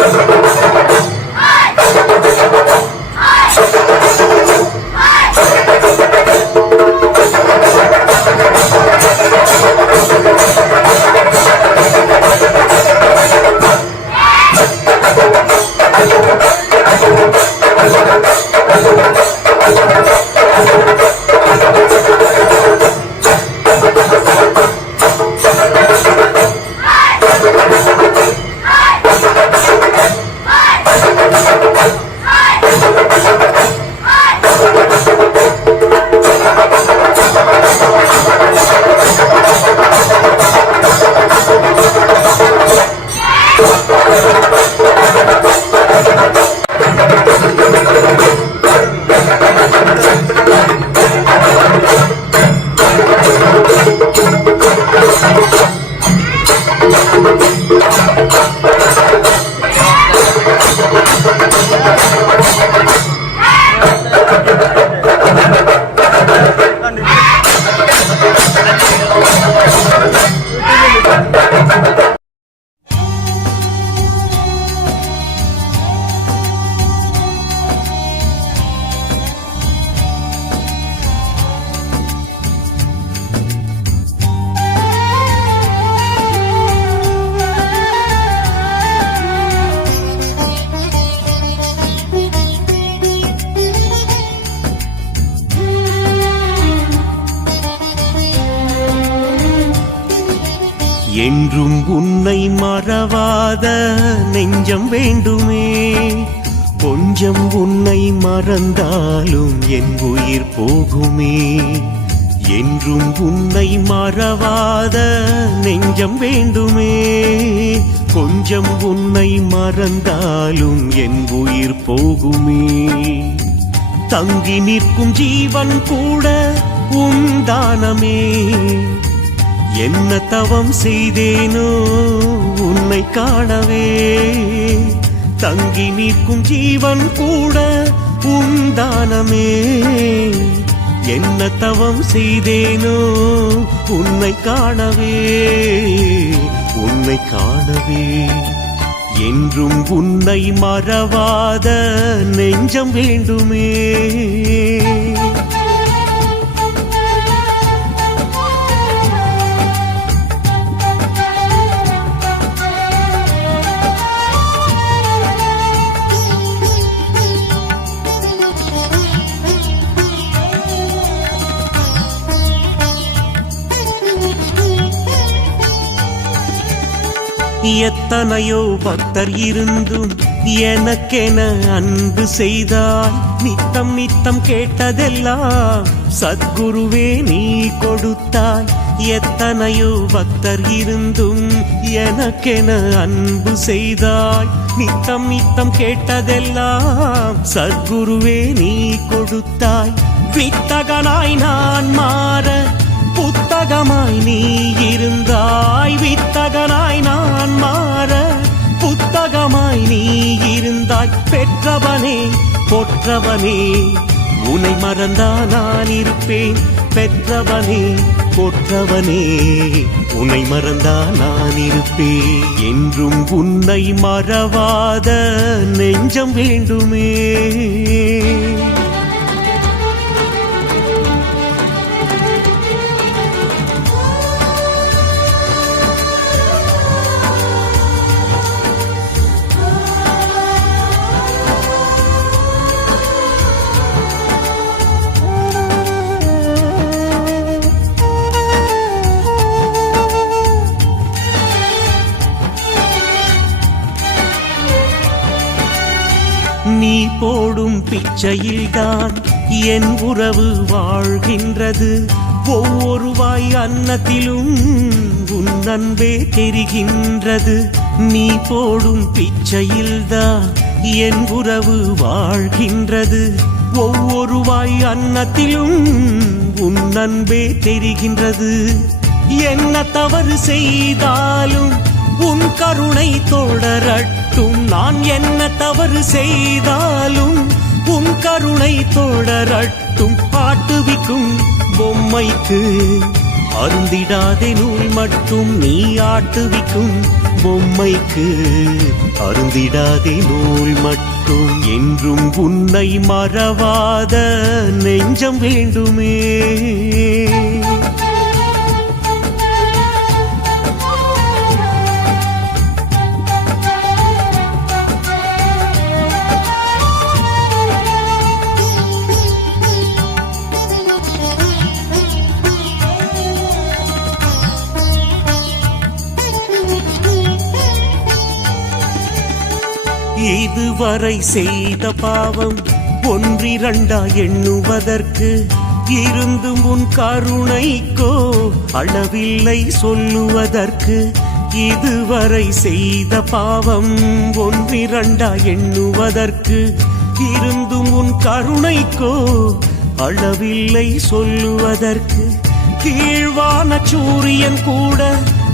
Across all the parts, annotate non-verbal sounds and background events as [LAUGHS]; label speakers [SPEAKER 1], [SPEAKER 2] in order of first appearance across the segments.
[SPEAKER 1] Let's go. என்றும் உன்னை மறவாத நெஞ்சம் வேண்டுமே. கொஞ்சம் உன்னை மறந்தாலும் என் உயிர் போகுமே. என்றும் உன்னை மறவாத நெஞ்சம் வேண்டுமே. கொஞ்சம் உன்னை மறந்தாலும் என் உயிர் போகுமே. தங்கி நிற்கும் ஜீவன் கூட உந்தானமே என்ன தவம் செய்தேனோ உன்னை காணவே. தங்கி நிற்கும் ஜீவன் கூட உந்தானமே என்ன தவம் செய்தேனோ உன்னை காணவே. உன்னை காணவே. என்றும் உன்னை மறவாத நெஞ்சம் வேண்டுமே. எத்தனையோ பக்தர் இருந்தும் எனக்கென அன்பு செய்தாய் நித்தம் நித்தம் கேட்டதெல்லாம் சத்குருவே நீ கொடுத்தாய். எத்தனையோ பக்தர் இருந்தும் எனக்கென அன்பு செய்தாய். நித்தம் நித்தம் கேட்டதெல்லாம் சத்குருவே நீ கொடுத்தாய். வித்தகனாய் நான் மாற புத்தகமாய் நீ இருந்தாய் வித்தகனாய் நான் மாற புத்தகமாய் நீ இருந்தாய் பெற்றவனே பொற்றவனே. உனை மறந்தா நான் இருப்பேன் பெற்றவனே பொற்றவனே. உன்னை மறந்தா நான் இருப்பேன் என்றும் உன்னை மறவாத நெஞ்சம் வேண்டுமே. போடும் பிச்சையில்தான் என் உறவு வாழ்கின்றது. ஒவ்வொரு வாய் அன்னத்திலும் உன் அன்பே தெரிகின்றது. நீ போடும் பிச்சையில்தான் என் உறவு வாழ்கின்றது. ஒவ்வொரு வாய் அன்னத்திலும் உன் அன்பே தெரிகின்றது. என்ன தவறு செய்தாலும் உன் கருணை தொடரட்டும். நான் என்ன தவறு செய்தாலும் உன் கருணை தொடரட்டும். பாட்டுவிக்கும் பொம்மைக்கு அருந்திடாதே நூல் மட்டும் நீ ஆட்டுவிக்கும் பொம்மைக்கு அருந்திடாதே நூல் மட்டும். என்றும் உன்னை மறவாத நெஞ்சம் வேண்டுமே. இதுவரை செய்த பாவம் ஒன்றிரண்டா எண்ணுவதற்கு இருந்தும் உன் கருணைக்கோ அளவில்லை சொல்லுவதற்கு இதுவரை செய்த பாவம் ஒன்றிரண்டா எண்ணுவதற்கு இருந்தும் உன் கருணைக்கோ அளவில்லை சொல்லுவதற்கு கீழ்வான சூரியன் கூட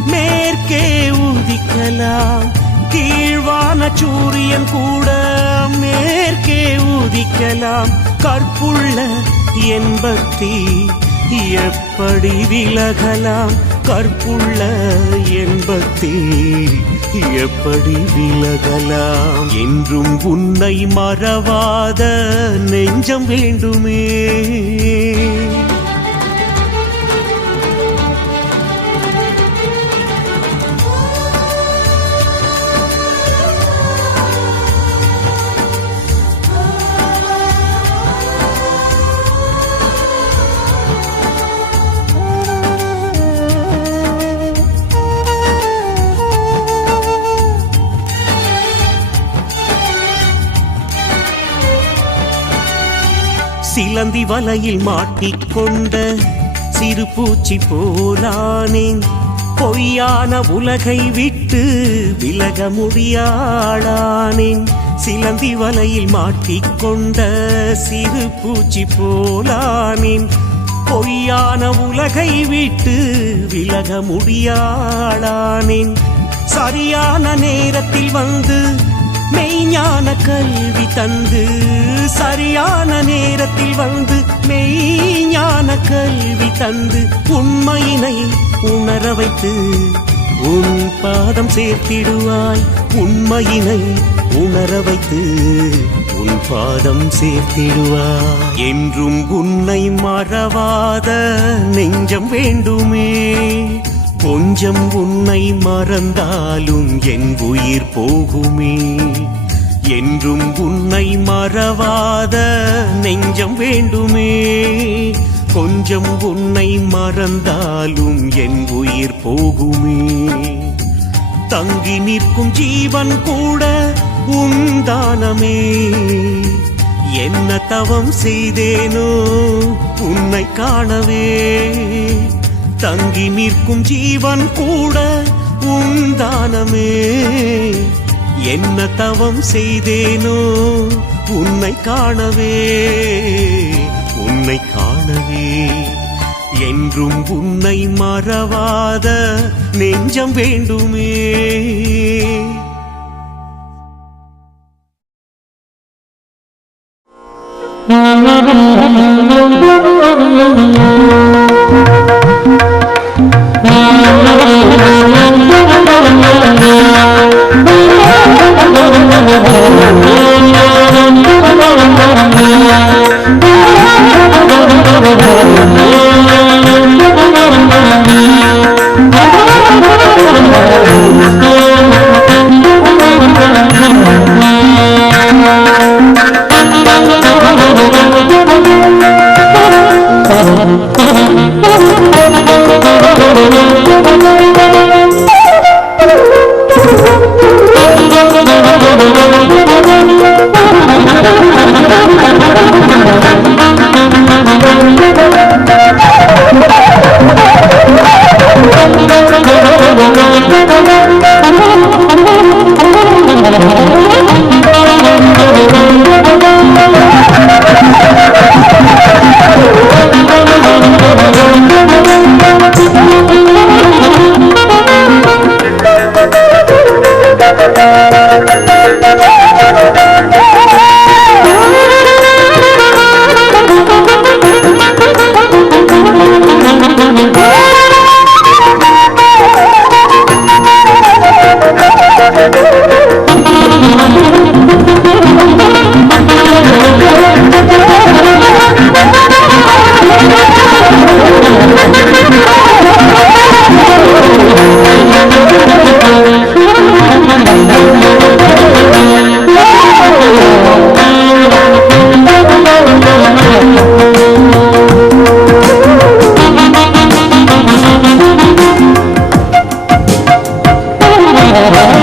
[SPEAKER 1] மேற்கே உதிக்கலாம் கீழ்வான சூரியன் கூட மேற்கே உதிக்கலாம். கற்புள்ள என்பத்தி எப்படி விலகலாம்? கற்புள்ள என்பத்தி எப்படி விலகலாம்? என்றும் உன்னை மறவாத நெஞ்சம் வேண்டுமே. சிலந்தி வலையில் மாட்டிக்கொண்ட சிறு பூச்சி போலானேன் பொய்யான உலகை விட்டு விலக முடியாளானேன் சிலந்தி வலையில் மாட்டிக்கொண்ட சிறு பூச்சி போலானேன் பொய்யான உலகை விட்டு விலக முடியாளானேன் சரியான நேரத்தில் வந்து மெய்ஞான கல்வி தந்து சரியான நேரத்தில் வந்து மெய்ஞான கல்வி தந்து உண்மையினை உணர வைத்து உன் பாதம் சேர்த்திடுவாய். உண்மையினை உணர வைத்து உன் பாதம் சேர்த்திடுவாய். என்றும் உன்னை மறவாத நெஞ்சம் வேண்டுமே. கொஞ்சம் உன்னை மறந்தாலும் என் உயிர் போகுமே. என்றும் உன்னை மறவாத நெஞ்சம் வேண்டுமே. கொஞ்சம் உன்னை மறந்தாலும் என் உயிர் போகுமே. தங்கி நிற்கும் ஜீவன் கூட உந்தானமே என்ன தவம் செய்தேனோ உன்னை காணவே. தங்கி நிற்கும் ஜீவன் கூட உந்தானமே என்ன தவம் செய்தேனோ உன்னை காணவே உன்னை காணவே. என்றும் உன்னை மறவாத நெஞ்சம் வேண்டுமே.
[SPEAKER 2] Thank [LAUGHS] Oh,